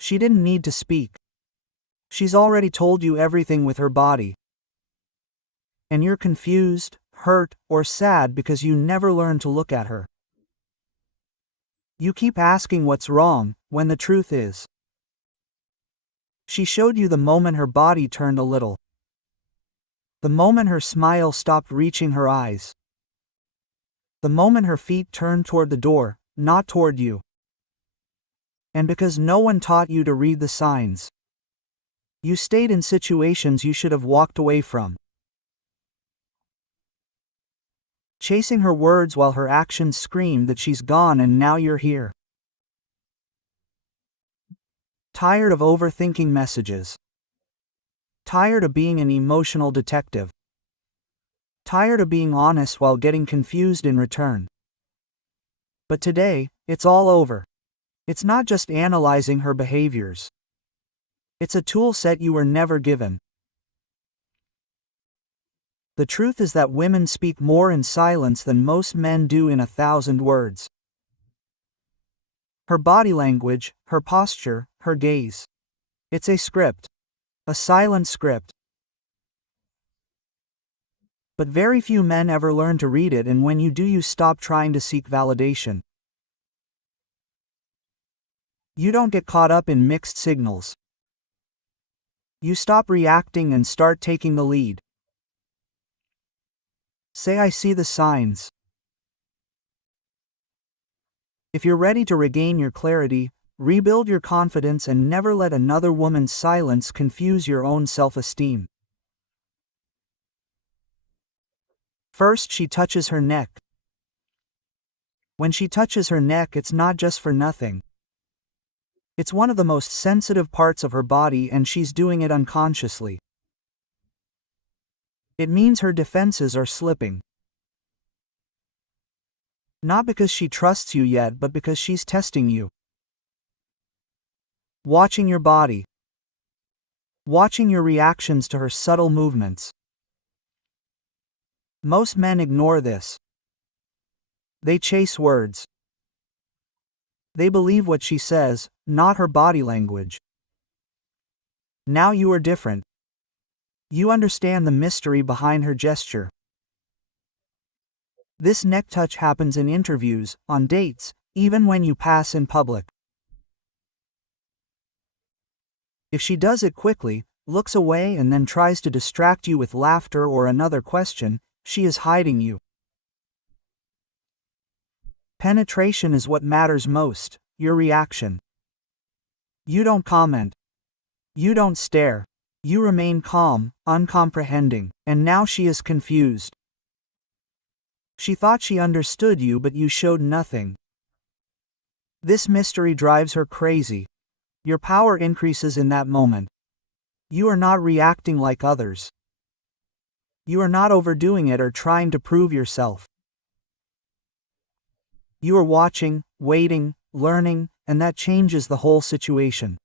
She didn't need to speak. She's already told you everything with her body. And you're confused, hurt, or sad because you never learned to look at her. You keep asking what's wrong, when the truth is, she showed you the moment her body turned a little. The moment her smile stopped reaching her eyes. The moment her feet turned toward the door, not toward you. And because no one taught you to read the signs, you stayed in situations you should have walked away from. Chasing her words while her actions screamed that she's gone and now you're here. Tired of overthinking messages. Tired of being an emotional detective. Tired of being honest while getting confused in return. But today, it's all over. It's not just analyzing her behaviors. It's a tool set you were never given. The truth is that women speak more in silence than most men do in 1,000 words. Her body language, her posture, her gaze. It's a script. A silent script. But very few men ever learn to read it, and when you do, you stop trying to seek validation. You don't get caught up in mixed signals. You stop reacting and start taking the lead. Say, I see the signs. If you're ready to regain your clarity, rebuild your confidence, and never let another woman's silence confuse your own self-esteem. First, she touches her neck. When she touches her neck, it's not just for nothing. It's one of the most sensitive parts of her body, and she's doing it unconsciously. It means her defenses are slipping. Not because she trusts you yet, but because she's testing you. Watching your body. Watching your reactions to her subtle movements. Most men ignore this. They chase words. They believe what she says, not her body language. Now you are different. You understand the mystery behind her gesture. This neck touch happens in interviews, on dates, even when you pass in public. If she does it quickly, looks away, and then tries to distract you with laughter or another question, she is hiding you. Penetration is what matters most, your reaction. You don't comment. You don't stare. You remain calm, uncomprehending, and now she is confused. She thought she understood you, but you showed nothing. This mystery drives her crazy. Your power increases in that moment. You are not reacting like others. You are not overdoing it or trying to prove yourself. You are watching, waiting, learning, and that changes the whole situation.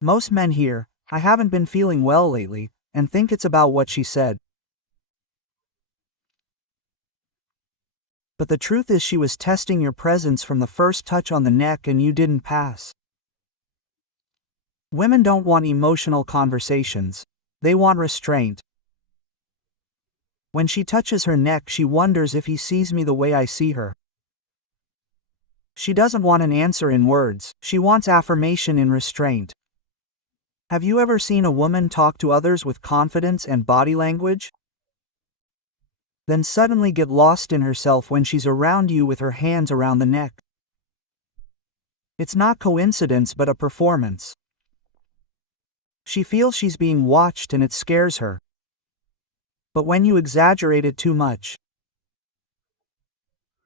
Most men hear, "I haven't been feeling well lately," and think it's about what she said. But the truth is, she was testing your presence from the first touch on the neck, and you didn't pass. Women don't want emotional conversations. They want restraint. When she touches her neck, she wonders if he sees me the way I see her. She doesn't want an answer in words, she wants affirmation in restraint. Have you ever seen a woman talk to others with confidence and body language? Then suddenly get lost in herself when she's around you with her hands around the neck. It's not coincidence, but a performance. She feels she's being watched, and it scares her. But when you exaggerate it too much,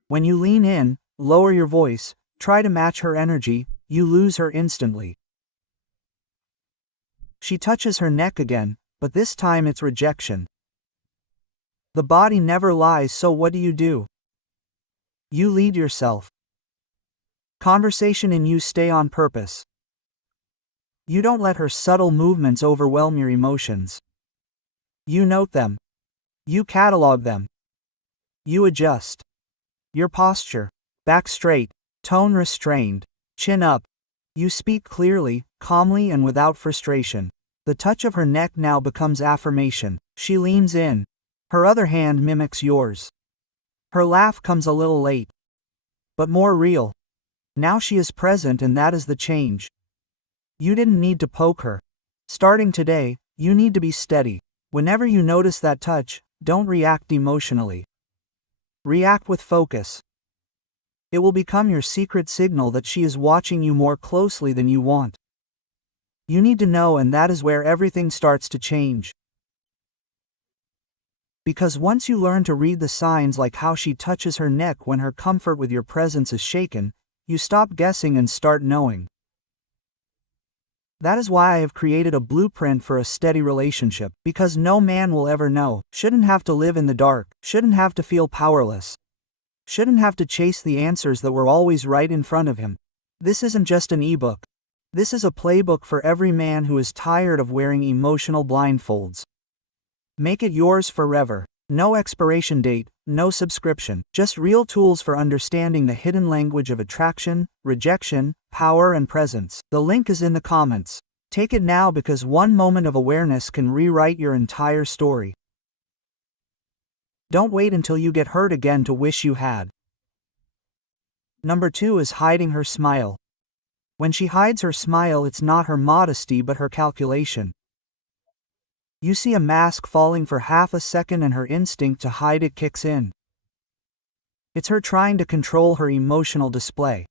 when you lean in, lower your voice, try to match her energy, you lose her instantly. She touches her neck again, but this time it's rejection. The body never lies, so what do? You lead yourself. Conversation in you stay on purpose. You don't let her subtle movements overwhelm your emotions. You note them. You catalog them. You adjust. Your posture, back straight, Tone restrained. Chin up. You speak clearly, calmly and without frustration. The touch of her neck now becomes affirmation. She leans in. Her other hand mimics yours. Her laugh comes a little late, but more real. Now she is present, and that is the change. You didn't need to poke her. Starting today, you need to be steady. Whenever you notice that touch, don't react emotionally. React with focus. It will become your secret signal that she is watching you more closely than you want. You need to know, and that is where everything starts to change. Because once you learn to read the signs, like how she touches her neck when her comfort with your presence is shaken, you stop guessing and start knowing. That is why I have created a blueprint for a steady relationship, because no man will ever know, shouldn't have to live in the dark, shouldn't have to feel powerless, shouldn't have to chase the answers that were always right in front of him. This isn't just an ebook. This is a playbook for every man who is tired of wearing emotional blindfolds. Make it yours forever. No expiration date, no subscription, just real tools for understanding the hidden language of attraction, rejection, power and presence. The link is in the comments. Take it now, because one moment of awareness can rewrite your entire story. Don't wait until you get hurt again to wish you had. Number 2 is hiding her smile. When she hides her smile, it's not her modesty but her calculation. You see a mask falling for half a second and her instinct to hide it kicks in. It's her trying to control her emotional display.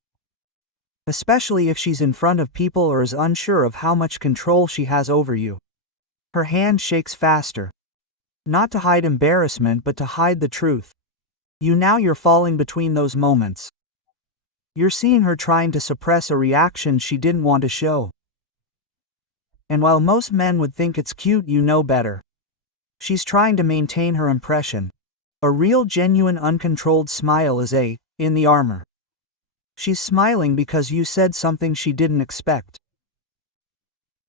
Especially if she's in front of people or is unsure of how much control she has over you. Her hand shakes faster. Not to hide embarrassment but to hide the truth. You're falling between those moments. You're seeing her trying to suppress a reaction she didn't want to show. And while most men would think it's cute, you know better. She's trying to maintain her impression. A real, genuine, uncontrolled smile is in the armor. She's smiling because you said something she didn't expect.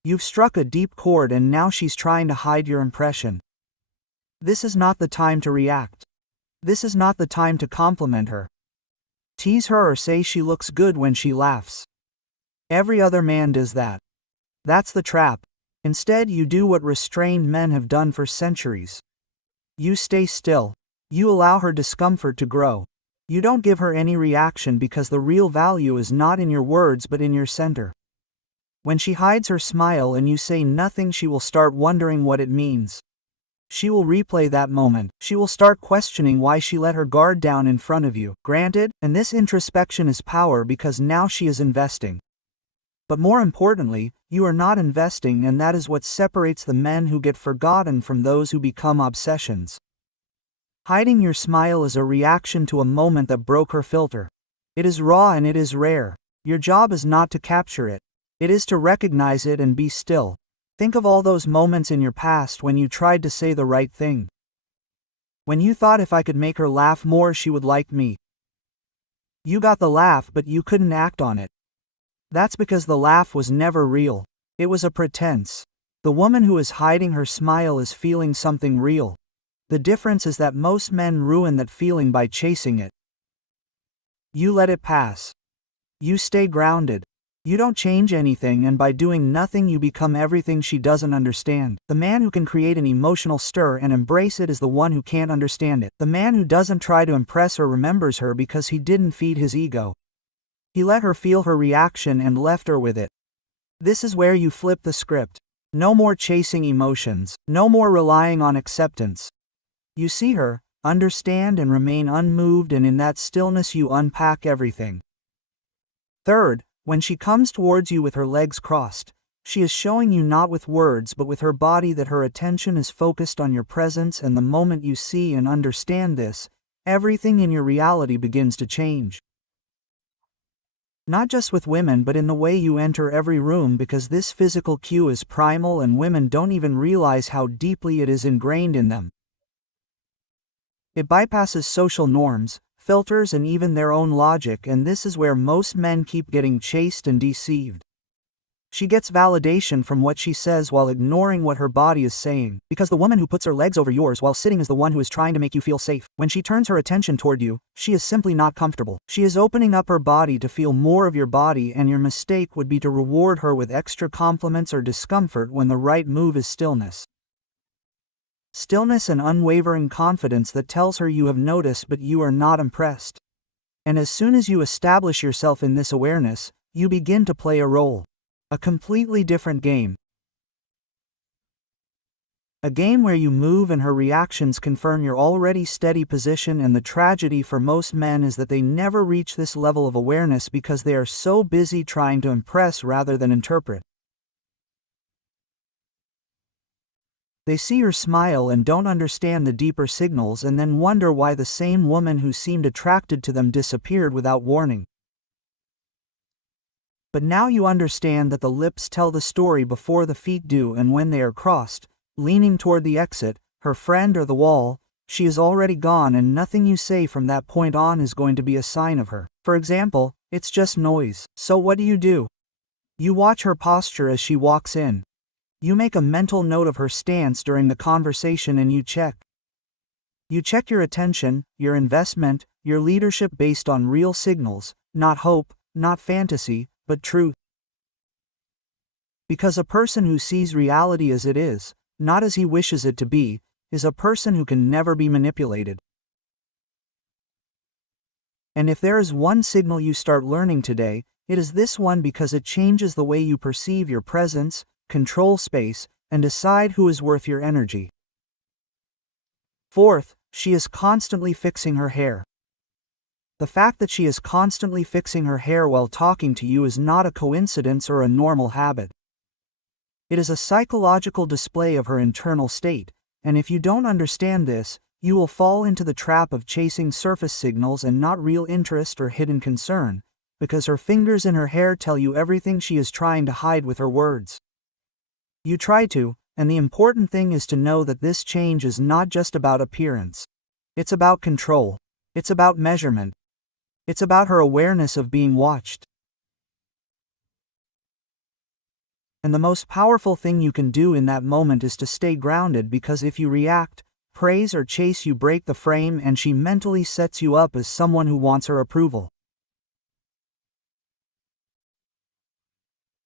You've struck a deep chord, and now she's trying to hide your impression. This is not the time to react. This is not the time to compliment her. Tease her or say she looks good when she laughs. Every other man does that. That's the trap. Instead, you do what restrained men have done for centuries. You stay still. You allow her discomfort to grow. You don't give her any reaction, because the real value is not in your words but in your center. When she hides her smile and you say nothing, she will start wondering what it means. She will replay that moment. She will start questioning why she let her guard down in front of you. Granted, and this introspection is power, because now she is investing. But more importantly, you are not investing, and that is what separates the men who get forgotten from those who become obsessions. Hiding your smile is a reaction to a moment that broke her filter. It is raw and it is rare. Your job is not to capture it. It is to recognize it and be still. Think of all those moments in your past when you tried to say the right thing. When you thought, if I could make her laugh more, she would like me. You got the laugh, but you couldn't act on it. That's because the laugh was never real. It was a pretense. The woman who is hiding her smile is feeling something real. The difference is that most men ruin that feeling by chasing it. You let it pass. You stay grounded. You don't change anything, and by doing nothing you become everything she doesn't understand. The man who can create an emotional stir and embrace it is the one who can't understand it. The man who doesn't try to impress her remembers her because he didn't feed his ego. He let her feel her reaction and left her with it. This is where you flip the script. No more chasing emotions. No more relying on acceptance. You see her, understand and remain unmoved, and in that stillness you unpack everything. Third, when she comes towards you with her legs crossed, she is showing you not with words but with her body that her attention is focused on your presence, and the moment you see and understand this, everything in your reality begins to change. Not just with women but in the way you enter every room, because this physical cue is primal and women don't even realize how deeply it is ingrained in them. It bypasses social norms, filters and even their own logic, and this is where most men keep getting chased and deceived. She gets validation from what she says while ignoring what her body is saying, because the woman who puts her legs over yours while sitting is the one who is trying to make you feel safe. When she turns her attention toward you, she is simply not comfortable. She is opening up her body to feel more of your body, and your mistake would be to reward her with extra compliments or discomfort when the right move is stillness. Stillness and unwavering confidence that tells her you have noticed but you are not impressed. And as soon as you establish yourself in this awareness, you begin to play a role. A completely different game. A game where you move and her reactions confirm your already steady position, and the tragedy for most men is that they never reach this level of awareness because they are so busy trying to impress rather than interpret. They see your smile and don't understand the deeper signals, and then wonder why the same woman who seemed attracted to them disappeared without warning. But now you understand that the lips tell the story before the feet do, and when they are crossed, leaning toward the exit, her friend or the wall, she is already gone, and nothing you say from that point on is going to be a sign of her. For example, it's just noise. So what do? You watch her posture as she walks in. You make a mental note of her stance during the conversation, and you check. You check your attention, your investment, your leadership based on real signals, not hope, not fantasy, but truth. Because a person who sees reality as it is, not as he wishes it to be, is a person who can never be manipulated. And if there is one signal you start learning today, it is this one, because it changes the way you perceive your presence, control space, and decide who is worth your energy. Fourth, she is constantly fixing her hair. The fact that she is constantly fixing her hair while talking to you is not a coincidence or a normal habit. It is a psychological display of her internal state, and if you don't understand this, you will fall into the trap of chasing surface signals and not real interest or hidden concern, because her fingers in her hair tell you everything she is trying to hide with her words. You try to, and the important thing is to know that this change is not just about appearance. It's about control. It's about measurement. It's about her awareness of being watched. And the most powerful thing you can do in that moment is to stay grounded, because if you react, praise, or chase, you break the frame, and she mentally sets you up as someone who wants her approval.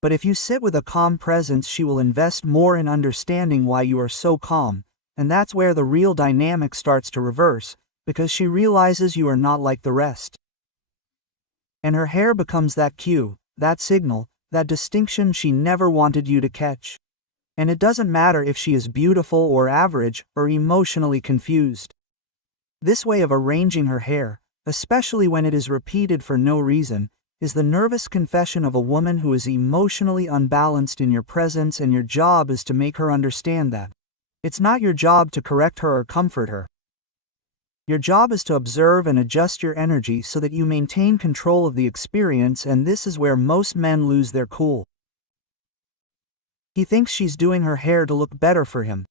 But if you sit with a calm presence, she will invest more in understanding why you are so calm, and that's where the real dynamic starts to reverse, because she realizes you are not like the rest. And her hair becomes that cue, that signal, that distinction she never wanted you to catch. And it doesn't matter if she is beautiful or average or emotionally confused. This way of arranging her hair, especially when it is repeated for no reason, is the nervous confession of a woman who is emotionally unbalanced in your presence, and your job is to make her understand that. It's not your job to correct her or comfort her. Your job is to observe and adjust your energy so that you maintain control of the experience, and this is where most men lose their cool. He thinks she's doing her hair to look better for him,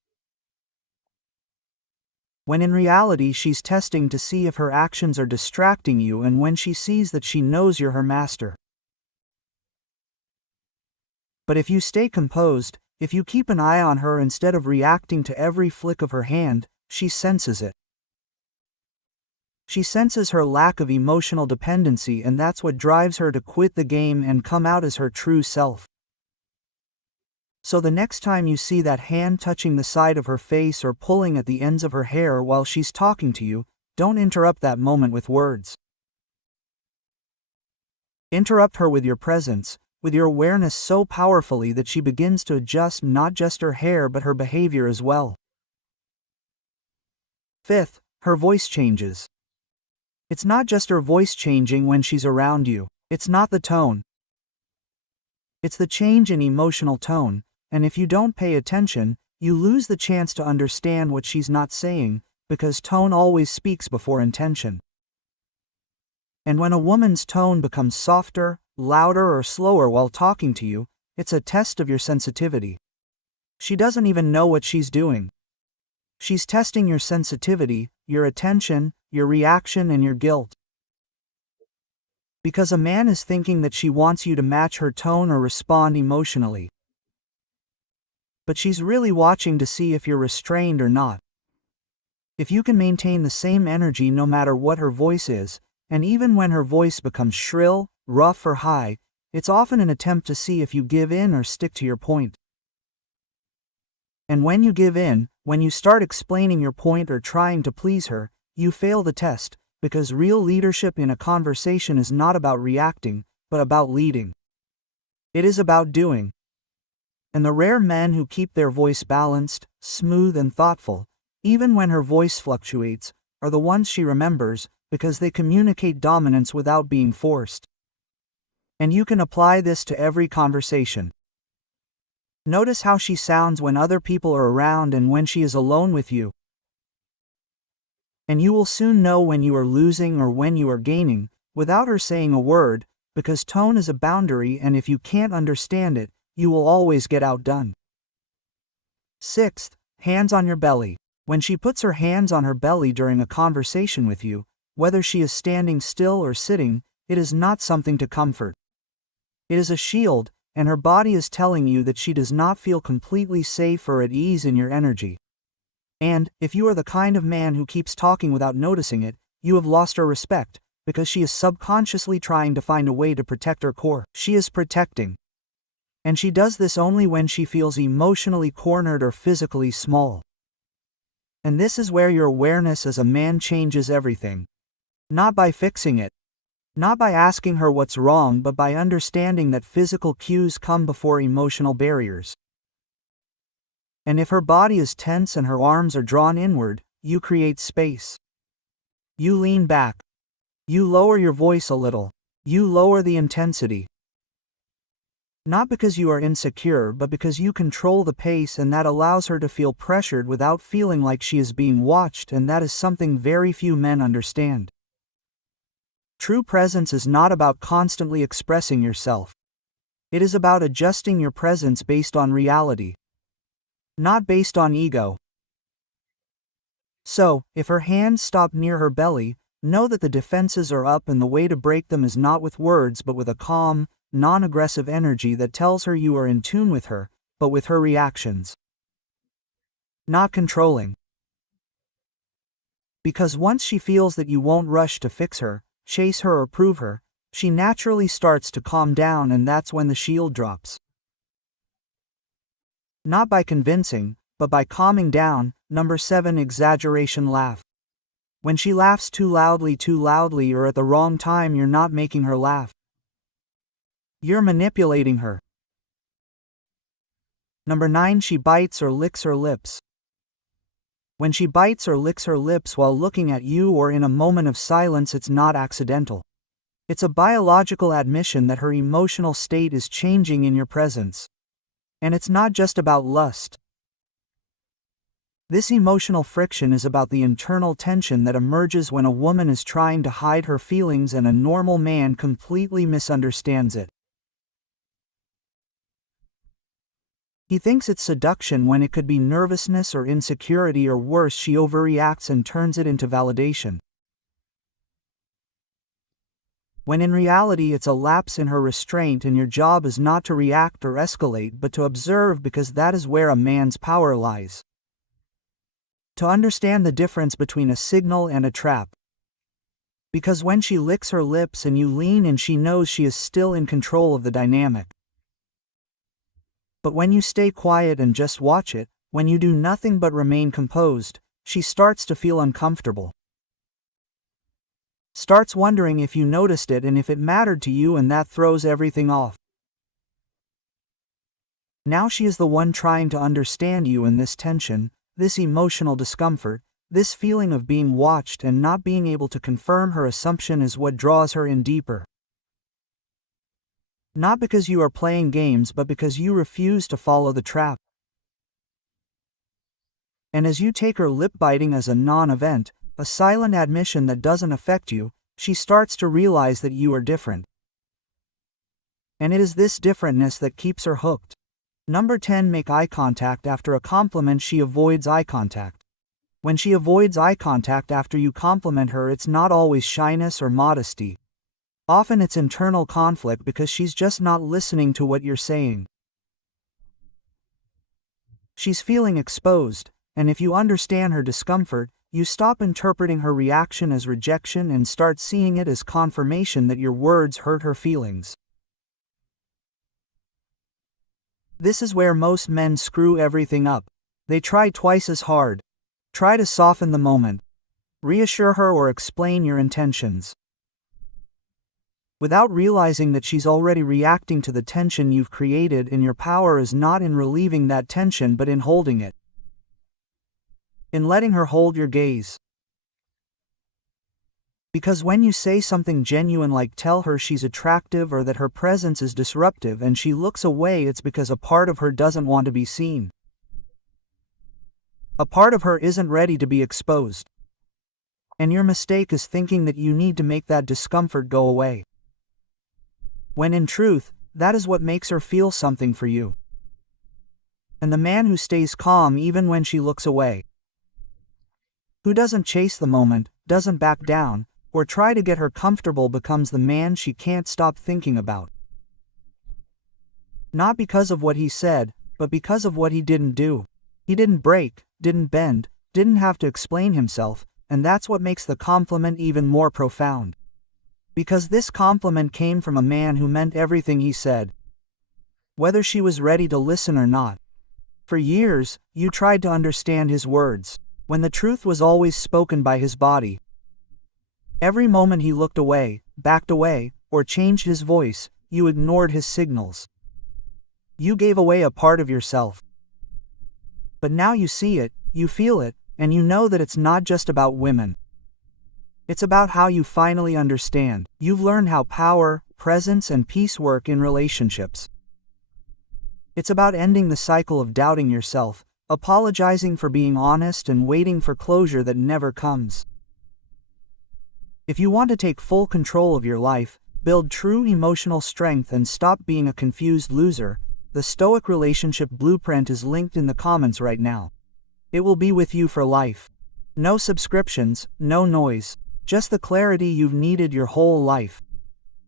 when in reality she's testing to see if her actions are distracting you, and when she sees that, she knows you're her master. But if you stay composed, if you keep an eye on her instead of reacting to every flick of her hand, she senses it. She senses her lack of emotional dependency, and that's what drives her to quit the game and come out as her true self. So the next time you see that hand touching the side of her face or pulling at the ends of her hair while she's talking to you, don't interrupt that moment with words. Interrupt her with your presence, with your awareness so powerfully that she begins to adjust not just her hair but her behavior as well. Fifth, her voice changes. It's not just her voice changing when she's around you. It's not the tone. It's the change in emotional tone, and if you don't pay attention, you lose the chance to understand what she's not saying, because tone always speaks before intention. And when a woman's tone becomes softer, louder, or slower while talking to you, it's a test of your sensitivity. She doesn't even know what she's doing. She's testing your sensitivity, your attention, your reaction, and your guilt. Because a man is thinking that she wants you to match her tone or respond emotionally. But she's really watching to see if you're restrained or not. If you can maintain the same energy no matter what her voice is, and even when her voice becomes shrill, rough or high, it's often an attempt to see if you give in or stick to your point. And when you give in, when you start explaining your point or trying to please her, you fail the test, because real leadership in a conversation is not about reacting, but about leading. It is about doing. And the rare men who keep their voice balanced, smooth and thoughtful, even when her voice fluctuates, are the ones she remembers, because they communicate dominance without being forced. And you can apply this to every conversation. Notice how she sounds when other people are around and when she is alone with you. And you will soon know when you are losing or when you are gaining, without her saying a word, because tone is a boundary, and if you can't understand it, you will always get outdone. 6th, hands on your belly. When she puts her hands on her belly during a conversation with you, whether she is standing still or sitting, it is not something to comfort. It is a shield, and her body is telling you that she does not feel completely safe or at ease in your energy. And, if you are the kind of man who keeps talking without noticing it, you have lost her respect, because she is subconsciously trying to find a way to protect her core. She is protecting. And she does this only when she feels emotionally cornered or physically small. And this is where your awareness as a man changes everything. Not by fixing it. Not by asking her what's wrong, but by understanding that physical cues come before emotional barriers. And if her body is tense and her arms are drawn inward, you create space. You lean back. You lower your voice a little. You lower the intensity. Not because you are insecure, but because you control the pace, and that allows her to feel pressured without feeling like she is being watched, and that is something very few men understand. True presence is not about constantly expressing yourself. It is about adjusting your presence based on reality. Not based on ego. So, if her hands stop near her belly, know that the defenses are up, and the way to break them is not with words but with a calm, non-aggressive energy that tells her you are in tune with her, but with her reactions. Not controlling. Because once she feels that you won't rush to fix her, chase her or prove her, she naturally starts to calm down, and that's when the shield drops. Not by convincing, but by calming down. Number 7, exaggeration laugh. When she laughs too loudly or at the wrong time, you're not making her laugh. You're manipulating her. Number 9, she bites or licks her lips. When she bites or licks her lips while looking at you or in a moment of silence, it's not accidental. It's a biological admission that her emotional state is changing in your presence. And it's not just about lust. This emotional friction is about the internal tension that emerges when a woman is trying to hide her feelings and a normal man completely misunderstands it. He thinks it's seduction when it could be nervousness or insecurity, or worse, she overreacts and turns it into validation. When in reality it's a lapse in her restraint, and your job is not to react or escalate but to observe, because that is where a man's power lies. To understand the difference between a signal and a trap. Because when she licks her lips and you lean in, she knows she is still in control of the dynamic. But when you stay quiet and just watch it, when you do nothing but remain composed, she starts to feel uncomfortable. Starts wondering if you noticed it and if it mattered to you, and that throws everything off. Now she is the one trying to understand you, and this tension, this emotional discomfort, this feeling of being watched and not being able to confirm her assumption is what draws her in deeper. Not because you are playing games, but because you refuse to follow the trap. And as you take her lip biting as a non-event, a silent admission that doesn't affect you, she starts to realize that you are different. And it is this differentness that keeps her hooked. Number 10, make eye contact after a compliment. She avoids eye contact. When she avoids eye contact after you compliment her, it's not always shyness or modesty. Often it's internal conflict because she's just not listening to what you're saying. She's feeling exposed, and if you understand her discomfort, you stop interpreting her reaction as rejection and start seeing it as confirmation that your words hurt her feelings. This is where most men screw everything up. They try twice as hard. Try to soften the moment. Reassure her or explain your intentions, without realizing that she's already reacting to the tension you've created, and your power is not in relieving that tension but in holding it. In letting her hold your gaze. Because when you say something genuine like tell her she's attractive or that her presence is disruptive and she looks away, it's because a part of her doesn't want to be seen. A part of her isn't ready to be exposed. And your mistake is thinking that you need to make that discomfort go away, when in truth, that is what makes her feel something for you. And the man who stays calm even when she looks away, who doesn't chase the moment, doesn't back down, or try to get her comfortable, becomes the man she can't stop thinking about. Not because of what he said, but because of what he didn't do. He didn't break, didn't bend, didn't have to explain himself, and that's what makes the compliment even more profound. Because this compliment came from a man who meant everything he said, whether she was ready to listen or not. For years, you tried to understand his words, when the truth was always spoken by his body. Every moment he looked away, backed away, or changed his voice, you ignored his signals. You gave away a part of yourself. But now you see it, you feel it, and you know that it's not just about women. It's about how you finally understand. You've learned how power, presence, and peace work in relationships. It's about ending the cycle of doubting yourself, apologizing for being honest, and waiting for closure that never comes. If you want to take full control of your life, build true emotional strength, and stop being a confused loser, the Stoic Relationship Blueprint is linked in the comments right now. It will be with you for life. No subscriptions, no noise. Just the clarity you've needed your whole life.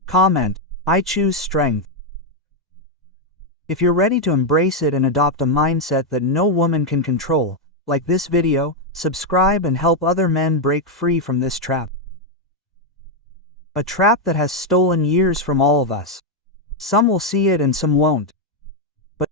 Comment, I choose strength. If you're ready to embrace it and adopt a mindset that no woman can control, like this video, subscribe and help other men break free from this trap. A trap that has stolen years from all of us. Some will see it and some won't.